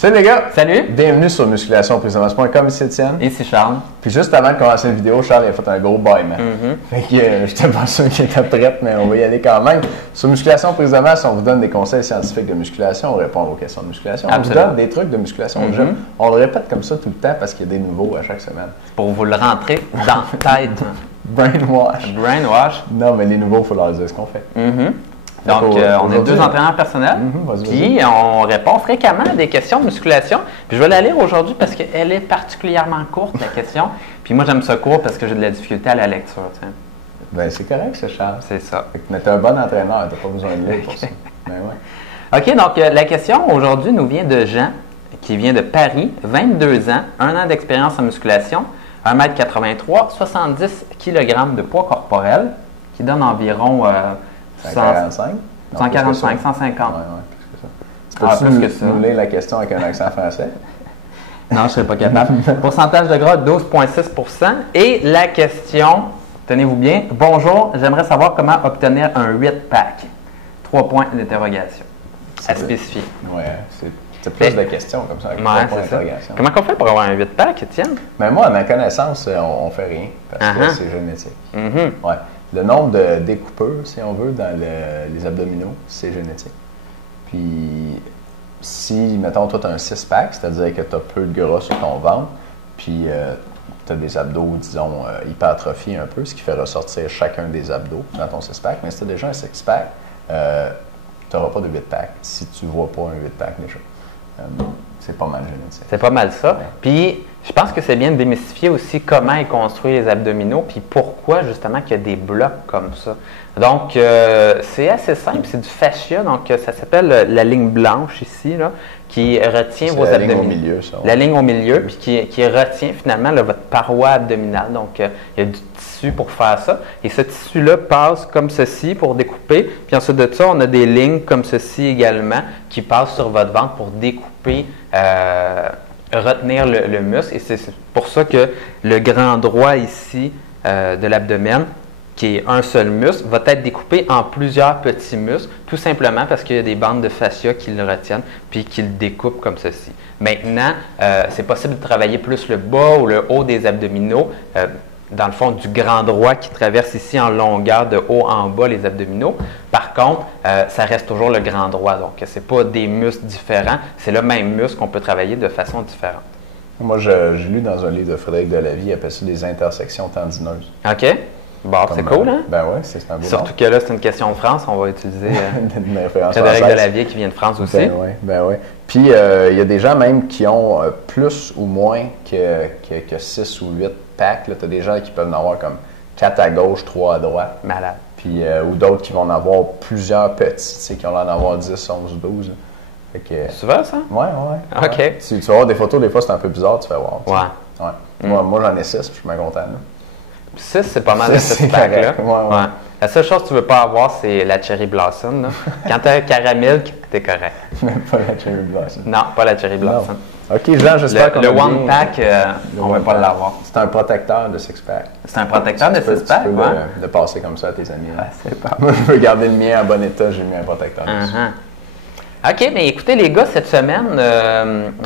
Salut les gars! Salut! Bienvenue sur musculationprisonnière.com, ici Étienne. Ici Charles. Puis juste avant de commencer la vidéo, Charles a fait un gros bâillement. Fait que j'étais pas sûr qu'il était prêt, mais on va y aller quand même. Sur Musculation Prisonnière, on vous donne des conseils scientifiques de musculation, on répond aux questions de musculation. Absolument. On vous donne des trucs de musculation au gym. On le répète comme ça tout le temps parce qu'il y a des nouveaux à chaque semaine. Pour vous le rentrer dans la tête. Brainwash. Brainwash. Non, mais les nouveaux, il faut leur dire ce qu'on fait. Donc, on est deux entraîneurs personnels. Puis, on répond fréquemment à des questions de musculation. Puis, je vais la lire aujourd'hui parce qu'elle est particulièrement courte, la question. Puis, moi, j'aime ça court parce que j'ai de la difficulté à la lecture. Tiens. Ben, c'est correct, ça, Charles. C'est ça. Mais t'es un bon entraîneur, t'as pas besoin de lire pour ça. Ben ouais. OK, donc, la question aujourd'hui nous vient de Jean, qui vient de Paris, 22 ans, 1 an d'expérience en musculation, 1m83, 70 kg de poids corporel, qui donne environ 145? 145, 150. Ouais, plus que ça. Tu peux nous lire la question avec un accent français? Non, je ne serais pas capable. Pourcentage de gras, 12,6 %. Et la question, tenez-vous bien, bonjour, j'aimerais savoir comment obtenir un 8-pack. 3 points d'interrogation. À spécifier. Oui, c'est plus de questions comme ça, avec 3 points d'interrogation. Comment on fait pour avoir un 8-pack, Étienne? Mais moi, à ma connaissance, on ne fait rien, parce que c'est génétique. Ouais. Le nombre de découpeurs, si on veut, dans les abdominaux, c'est génétique. Puis, si, mettons, toi, tu as un 6-pack, c'est-à-dire que tu as peu de gras sur ton ventre, puis tu as des abdos, disons, hypertrophiés un peu, ce qui fait ressortir chacun des abdos dans ton 6-pack. Mais si tu as déjà un 6-pack, tu n'auras pas de 8-pack si tu ne vois pas un 8-pack déjà. C'est pas mal génétique. C'est pas mal ça. Ouais. Puis, je pense que c'est bien de démystifier aussi comment est construit les abdominaux, puis pourquoi justement qu'il y a des blocs comme ça. Donc, c'est assez simple, c'est du fascia, donc ça s'appelle la ligne blanche ici, là, qui retient vos abdominaux. La ligne au milieu, ça. Ouais. La ligne au milieu, puis qui retient finalement là, votre paroi abdominale. Donc, il y a du tissu pour faire ça. Et ce tissu-là passe comme ceci pour découper. Puis ensuite de ça, on a des lignes comme ceci également qui passent sur votre ventre pour découper, retenir le muscle. Et c'est pour ça que le grand droit ici de l'abdomen, qui est un seul muscle, va être découpé en plusieurs petits muscles, tout simplement parce qu'il y a des bandes de fascia qui le retiennent puis qui le découpent comme ceci. Maintenant, c'est possible de travailler plus le bas ou le haut des abdominaux, dans le fond du grand droit qui traverse ici en longueur de haut en bas les abdominaux. Par contre, ça reste toujours le grand droit, donc ce n'est pas des muscles différents, c'est le même muscle qu'on peut travailler de façon différente. Moi, j'ai lu dans un livre de Frédéric Delavie, il appelle ça des intersections tendineuses. OK. Bon, c'est cool, hein? Ben oui, c'est un beau Surtout nom. que là, c'est une question de France, on va utiliser une référence Frédéric Delavie qui vient de France aussi. Ben oui. Puis, il y a des gens même qui ont plus ou moins que 6 ou 8 packs. Tu as des gens qui peuvent en avoir comme 4 à gauche, 3 à droite. Malade. Puis, ou d'autres qui vont en avoir plusieurs petits, tu sais, qui ont l'air d'en avoir 10, 11, 12. C'est vrai, ça? Oui. OK. Ouais. Tu vas voir des photos, des fois, c'est un peu bizarre, tu fais voir. Ouais. Moi, j'en ai 6, puis je suis bien content. 6, c'est pas mal de ce pack-là. Ouais. La seule chose que tu ne veux pas avoir, c'est la Cherry Blossom. Là. Quand tu as Caramilk, tu es correct. Même pas la Cherry Blossom. Non, pas la Cherry Blossom. Non. OK, Jean, j'espère qu'on Le One Pack, on ne va pas l'avoir. C'est un protecteur de six-pack. C'est un protecteur de six-pack, Tu peux le passer comme ça à tes amis. C'est pas. Moi, je veux garder le mien en bon état, j'ai mis un protecteur dessus. OK, mais écoutez, les gars, cette semaine,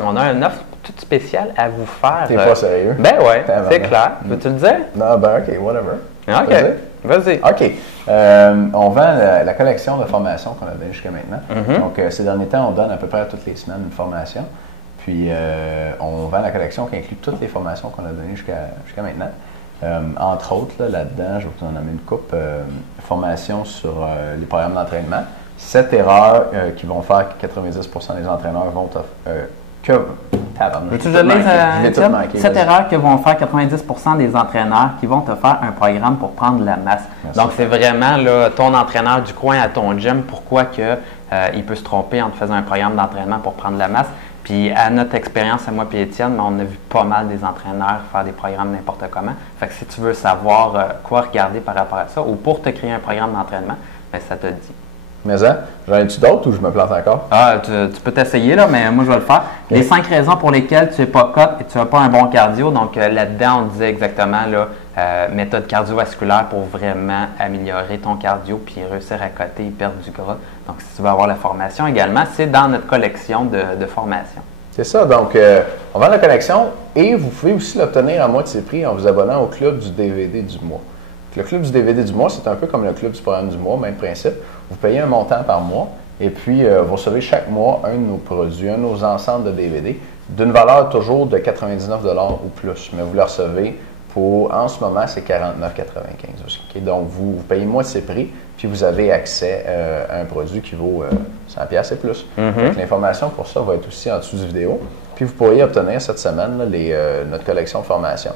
on a une offre toute spéciale à vous faire. T'es pas sérieux? Ben oui, c'est clair. Veux-tu le dire? Non, ben OK, whatever. OK, vas-y. OK. On vend la collection de formations qu'on a donnée jusqu'à maintenant. Donc, ces derniers temps, on donne à peu près toutes les semaines une formation. Puis, on vend la collection qui inclut toutes les formations qu'on a données jusqu'à maintenant. Entre autres, là-dedans, je vais vous en nommer une coupe. Formation sur les programmes d'entraînement. 7 erreurs qui vont faire que 90% des entraîneurs vont Veux-tu donner 7 erreurs que vont faire 90% des entraîneurs qui vont te faire un programme pour prendre de la masse. Merci. Donc, c'est vraiment là, ton entraîneur du coin à ton gym. Pourquoi il peut se tromper en te faisant un programme d'entraînement pour prendre de la masse? Puis, à notre expérience, à moi et Étienne, on a vu pas mal des entraîneurs faire des programmes n'importe comment. Fait que si tu veux savoir quoi regarder par rapport à ça ou pour te créer un programme d'entraînement, bien, ça te le dit. Mais ça, j'en ai-tu d'autres ou je me plante encore? Tu peux t'essayer, là, mais moi, je vais le faire. Okay. Les 5 raisons pour lesquelles tu n'es pas cut et tu n'as pas un bon cardio. Donc, là-dedans, on disait exactement, méthode cardiovasculaire pour vraiment améliorer ton cardio puis réussir à coter et perdre du gras. Donc, si tu veux avoir la formation également, c'est dans notre collection de formations. C'est ça. Donc, on vend la collection et vous pouvez aussi l'obtenir à moitié prix en vous abonnant au club du DVD du mois. Le club du DVD du mois, c'est un peu comme le club du programme du mois, même principe. Vous payez un montant par mois et puis vous recevez chaque mois un de nos produits, un de nos ensembles de DVD d'une valeur toujours de 99 $ ou plus. Mais vous le recevez pour, en ce moment, c'est 49,95 $. Okay? Donc, vous payez moitié prix puis vous avez accès à un produit qui vaut 100 $ et plus. L'information pour ça va être aussi en dessous du vidéo. Puis vous pourriez obtenir cette semaine là, notre collection de formation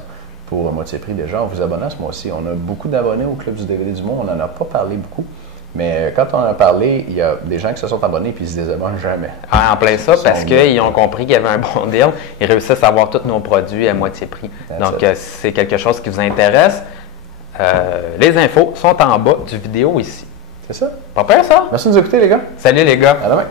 pour moitié prix déjà en vous abonnant ce mois-ci. On a beaucoup d'abonnés au Club du DVD du mois. On n'en a pas parlé beaucoup. Mais quand on en a parlé, il y a des gens qui se sont abonnés et ils ne se désabonnent jamais. En plein ça, parce qu'ils ont compris qu'il y avait un bon deal. Ils réussissent à avoir tous nos produits à moitié prix. Donc, si c'est quelque chose qui vous intéresse, les infos sont en bas du vidéo ici. C'est ça. Pas pire, ça? Merci de nous écouter, les gars. Salut, les gars. À demain.